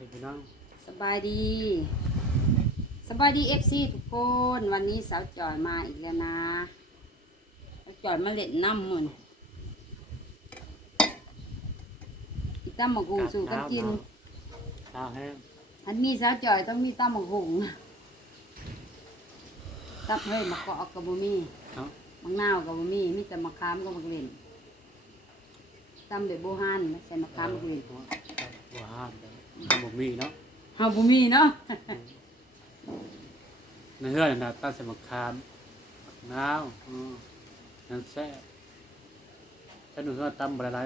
ดีพี่น้องสบายดีสบายดีเอฟซีทุกคน วันนี้สาวจอยมาอีกแล้วนะสาวจอยมาเล่นน้ำมือนอีตั้มหมกหุงสู่กันกินข้าวแห้งอันมีสาวจอยต้องมีตั้มหมกหุงตับเฮ้ยมะกอกกับบุมีเนาะมะนาวกับบุมีมีแต่มะขามกับมะเล่นตั้มเบบโบฮานใส่มะขามมะเล่นบัวห้ามเลย ทำบะหมี่เนาะเฮาบุมีเนาะในเฮือนน่ะตั้งใส่มะขามน้าวอือน้ำแซ่บถ้าหนูเฮือนตำบะไร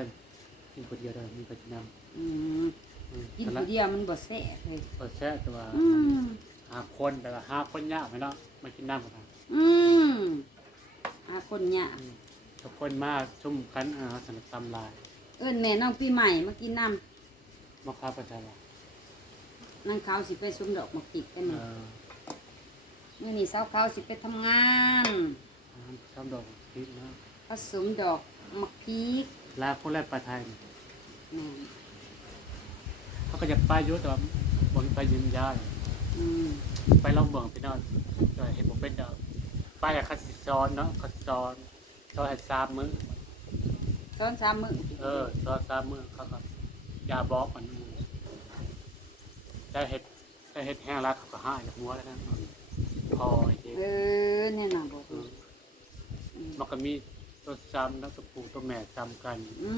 กินคนเดียวได้มีคนจะนอืมำอืมกินแต่คละนเดียวมันบ่แซ่บเลยก็แซ่บแต่ว่าอืมหาคนแต่ว่าหาคนยากไหมเนาะมากินน้ำกันอืมอาคนเนี่ยถ้าคนมาชุ่มกันอ่าสนับตำลาย เอิ้นแม่น้องปีใหม่มากินน้มะขามประชาละำนั่งเขาสิไปซุ้มดอกมะกิดกันเอนี่อมื้อนี้เช้าเขาสิไปทำงานชอบดอกพริกนะผสมดอกมะพริกลาคนแรกปลาไทยนี่แม่นเขาก็จะไปอยุ่แต่ว่าบนไปยืมยายอืมไปลองเบิ่งพี่น้องก็เห็นผมเป็นดอกไปอะคัดสิซ้อนเนาะคัดซ้อนซ้อนให้สามมื้อตอนสามมื้อเออซ้อนสามมื้อเขาก็ยาบอกมัน แต่เห็ดแต่เห็ดแห้งแล้วเขาก็หายจากหัวแล้วนะพอไอ้เจ๊เออเนี่ยน่ะบ่เอถูอกมันก็มีตัวซ้ำแล้วตัวปูตัวแม่ซ้ำกันอื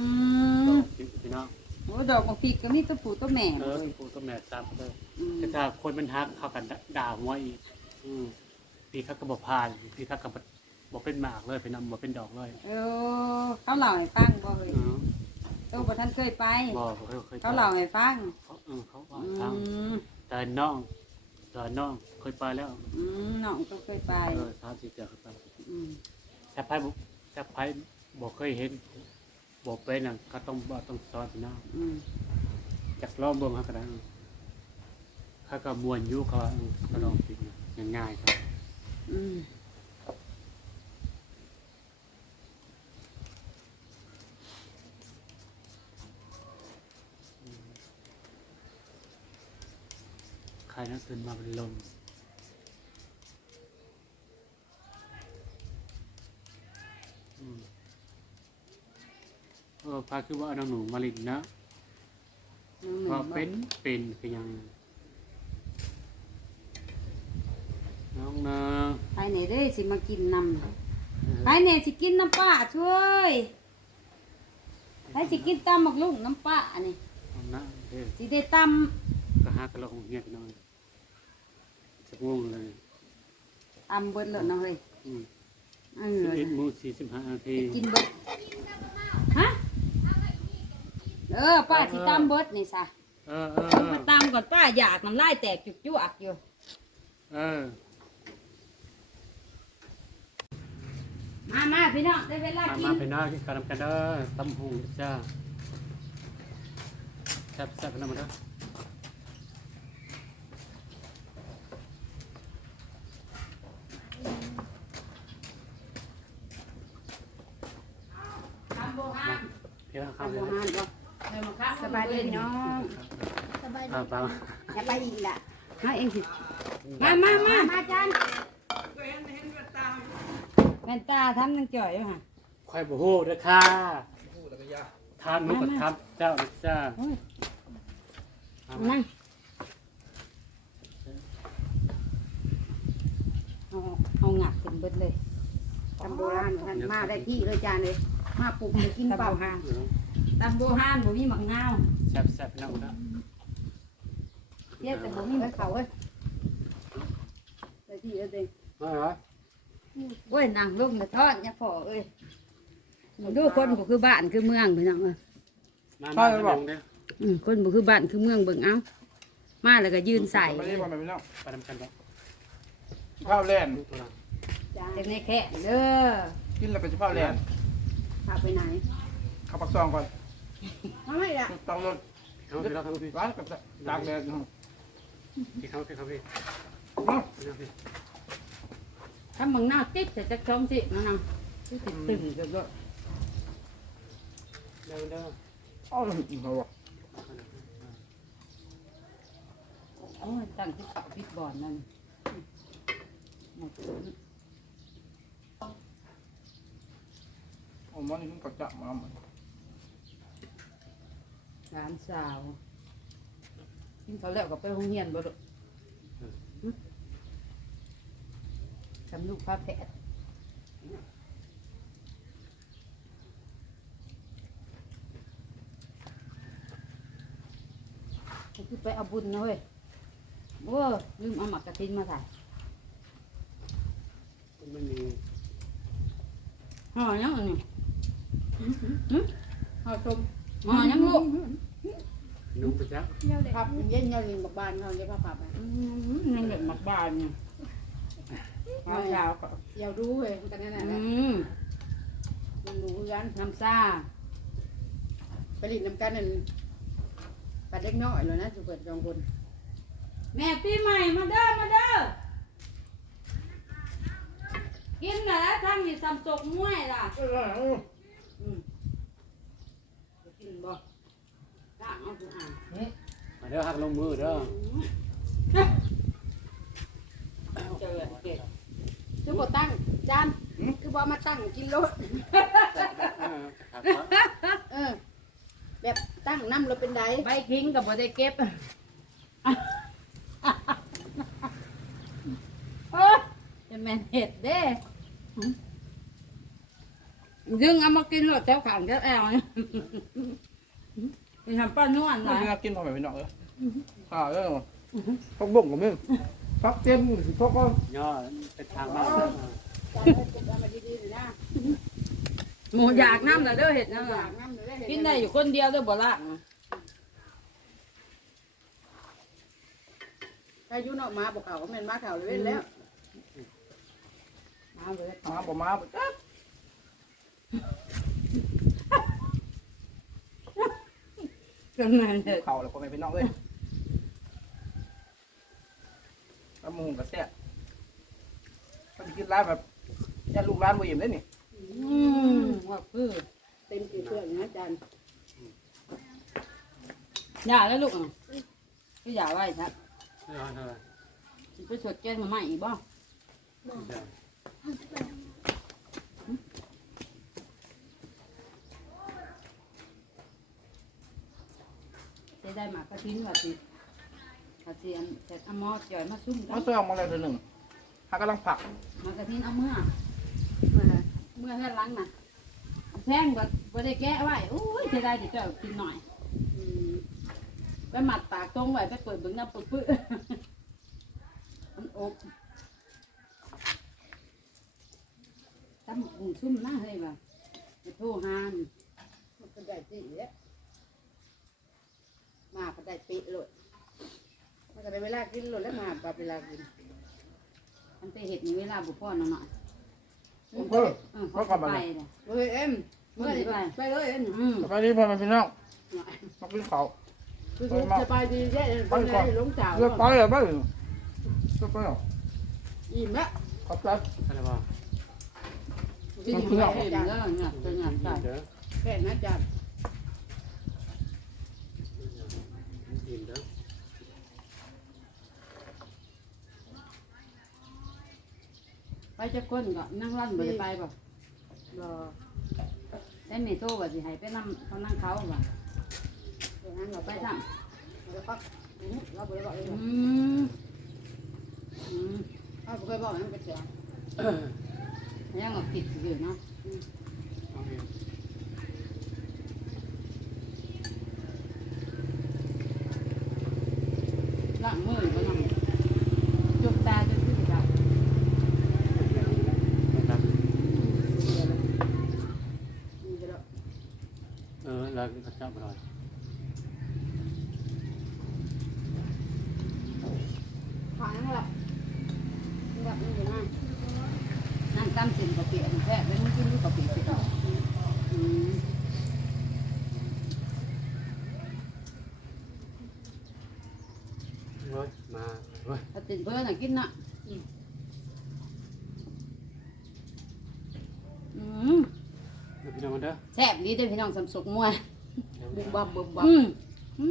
ดมอกพี่น้องโอ้ดอกมะพริกก็มีตัวผู้ตัวแม่เอเลอยปูตัวแม่ซ้ำเลยอืมแต่ถ้าคนมันฮักเขากันด่าหัวอีกอืมพี่เขาก็บอกพานพี่เขาก็บอกเป็นหมากเลยเป็นนำบอกเป็นดอกเลยเออเขาเล่าให้ฟังบ่เฮ้ยอืมโตบ่ทันเคยไป บอกเขาเคยเขาเล่าให้ฟัง เขาเออเขาว่าอืทางมแต่น้องแต่น้องเคยไปแล้วอืมน้องก็เคยไป เออสามสี่เดือนเคยไปอืมแต่ไพ่บอกแต่ไพ่บอกเคยเห็นบอกเป็นน่ะก็ต้องบอกต้องสอนพี่น้องอืมจากรอบเบิ่งเขาก็ได้เขาก็มวนอยุเขาว่าเออก็ลองปิดนะง่ายๆครับ อืม ครนั้นตื่นมาเป็นลมอืมเออพาคือว่าเอาน้องหนูมาลินนะน้องหนึ่งพอบ่เป็นเป็นคือยัง น้องนะไปไหนเด้สิมากินน้ำเออไปไหนสิกินน้ำป้าช่วยไปสิกินตำหมักลุงน้ำป้านี่เอานะเด้อสิได้ตก็หากระโหลกของเฮียพี่น้องจะง่ วงเลยำตำเบิดเลยน้องเฮ้ยอืมเอสิบอเอ็ดโมงสี่สิบห้านาทีกินเบิดฮะเออป้าสิตำเบิดนี่ซะเออเออต้องมาตำก่อนป้าอยากน้ำลายแตกจุกจุกอยู่ เออมามาพี่น้องได้เวลามากิมาน ไปน้ากินข้าวน้ำกันเด้อตำหูจ้าแซ่บแซ่บๆน้ำมันเด้อ ตำโบราณ พี่น้องข้าว ตำ เล โบ ย ราณบ่เออมา ครับสบายดีพี่น้องข้าเปล่าอย่าไปอีกละมาเองสิมามามามาจานแว่นตาทำนังจ่อยอยู่ค่ะค่อยบูฮู้เด้อค่ะทานนุกกับทับเจ้านะจ้าโอ้ยเอานั่งเอาเอาหงักขึ้นเบิดเลยตำโบราณท่านมาได้ที่เลยจานเลยมาปลูกให้กินเปล่าฮะเออ ตำโบราณบ่มีหมักนาวแซ่บแซ่บๆน้ำมันเด้อเรียกแต่บ่มีมะเขาเว้ยได้ที่แล้วเด้เอาเหรอโอ้ยนั่งลงแต่ทอดเนี่ยพ่อเอ้ยดูคนบ่คือบ้านคือเมืองพี่น้องเอ้ยมามาจะลงเด้ออืมคนบ่คือบ้านคือเมืองเบิ่งเอามาแล้วก็ยืนใส่ไปเรียกว่าอะไรไม่รู้ไปทำกันเด้อข้าวแล่นลูกตัวละเด็กในแค่เด้อกินแล้วเป็นข้าวแล่นพาไปไหนข้าวปักซองก่อน มาไม่ละต้องรถพี่เขาพี่เขาพี่ร้านกับตากแดดเนาะพี่เขาพี่เขาพี่เนาะพี่เขาพี่ถ้ามึงหน้าติดแต่จะชมสิมันนังติดตึงเกือบเลยเด้อเด้ออ๋อเขาบอกโอ้ยตั้งที่เขาพิดบอลนั่นหมดศูนย์โอ้มันนี่มันกระจับมาหมด หลานสาวกินเขาวแล้วก็ไปโรงเรียนบ่ลูกหึทำลูกพระแพทย์ก็คือไปเอาบุญนะเว้ยโอ้ลืมเอาหมักกระทินมาใส่มันมีห่อยังอันนี้ห่อชมห่อยังลูก นุ่งไปจักพับเย็นเงาลินบักบานเขาจะพับพับอะอืมยังเด็กหมักบ้านเนี่ยเอาเช้าก็เดี๋ยวดูเลยกันนั่นแหละอืมมันดูกันน้ำซ่าผลิตน้ำกันนั่นปัดเล็กน้อยเลยนะสุเปิดจองคนแม่ปีใหม่มาเด้อมาเด้อกินน่ะแล้วทางนี่สำจกมวยล่ะอืมจะกินบ่ล้างเอากูอ่านมาเด้อหักลงมือเด้อเจอเก็บคือบ่ตั้งจานคือบ่มาตั้งกินรถครับเออแบบตั้งน้ำรถเป็นไดใบทิ้งกับบ่ได้เก็บเอ้ยจะแม่นเห็ดเด้ดึงเอามากินรถแถวขังแถวแอวเนี่ยไป ทำป้านวลมันนะน่ากินพอไหมพี่น้องเอ้ยข้าวเด้อพักบุ้งกับมึงพักเต็มสิพักก็ย่อเป็นทางบ้านจานเก็บเอามาดีๆเลยนะหมูอยากน้ำน่ะเด้อเห็ดนั่นอน่ะยากน้ำเลยกินได้อยู่คนเดียวเด้อบ่ละถ้าอยู่นอกมาบอกเขาก็แม่นมาเขาเลยเว้นแล้ว มาเลยมาบ่มาบ่จัก กันนั่นเห็ดข้าแล้วพอไหมพี่น้องเอ้ยแล้วหมูกับแซ่บก็จะกินร้านแบบย่าลูกร้านบ่อิ่มเลยนี่อืมว่าคือเต็มกี่เครื่องนะจานอย่าแล้วลูกก็อย่าไว้ครับย่อเท่าไหร่ไปสวดแกงมาใหม่อีกบ่ย่อ จะได้หมากกระทิ้นว่าสิว่าสิอันแต่อมอจ่อยมาซุ่มกัมานซองมาแล้วเดือนหนึ่งหากำลังผักหมากกระทิ้นเอาเมื่อเมื่อเมื่อให้ล้างน่ะเอาแพงแบบบ่ได้แกะไว้อุ้ยจะได้จะเจ้ากินหน่อยอืมไปหมัดปากตรงไว้ไปเปิดเบิ่งน้ำปึ๊บๆมันอบตำกุ้งซุ่มหน้าเฮ้ยว่ะไปโทรหาน มันเป็นได้จีแล้ว มาเป็นได้ปีเลยมันก็ได้เวลากินเลยแล้วมาปลาเวลากินมันไปเห็ดนี่เวลาบุพ่อหน่อยเพิ่มๆเออเขาก็ไปเลยเฮ้ยเอ็มเมื่อไหร่ไปเลยเอ็มอืมสบายดีพ่อแม่พี่น้องมากินข้าวคือสบายดีแย่เป็นไงหลงจ่าเลือกไปเลยบ้างเลือกไปเหรออิ่มแล้วขอบใจอะไรบ้างกินไม่เห็นเด้อเนี่ยตัวเนี่ยใส่เด้อแค่นั้นจ้ะ อิ่มเด้อไปจะก้นก็นั่งรั่นบ่ได้ไปบ่รอได้เมโทรว่าสิให้ไปนั่งเขานั่งเขาบ่เดี๋ยวนั้นเราไปไปทางแล้วก็เราไปบอกเลยอืมอืมเราเคยบอกนั่นเป็นเสียงยังก็ผิดอยู่เนาะ เอาเอง ล้างมือก็นั่งจุกตาจนขึ้นจับนะครับมีจะเออเราก็จับมาหน่อยผ่านนั่นแหละแบบนี้อยู่นะนั่งตำเส้นกะปิอันแท้แล้วมึงกินลูกกะปิสิต่ออืม เฮ้ยมาเฮ้ย ถ้าติบอร์น่ะกินน่ะอืมเดี๋ยวพี่น้องมาเด้อแซ่บดีเด้อพี่น้องสำสุกมวยเดี๋ยวบุบบับบุบบับอืมอื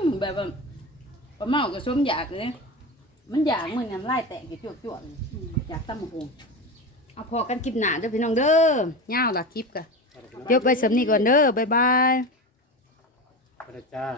มแบบว่าปลาเมาก็สมอยากเลยมันอยากมือน้ำลายแตกอยู่จวกๆเลยอยากตั้มหงเอาพอกันคลิปหนาเด้อพี่น้องเด้อยาวละคลิปกะเดี๋ยวไปสำนีก่อนเด้อบ๊ายบาย พระเจ้า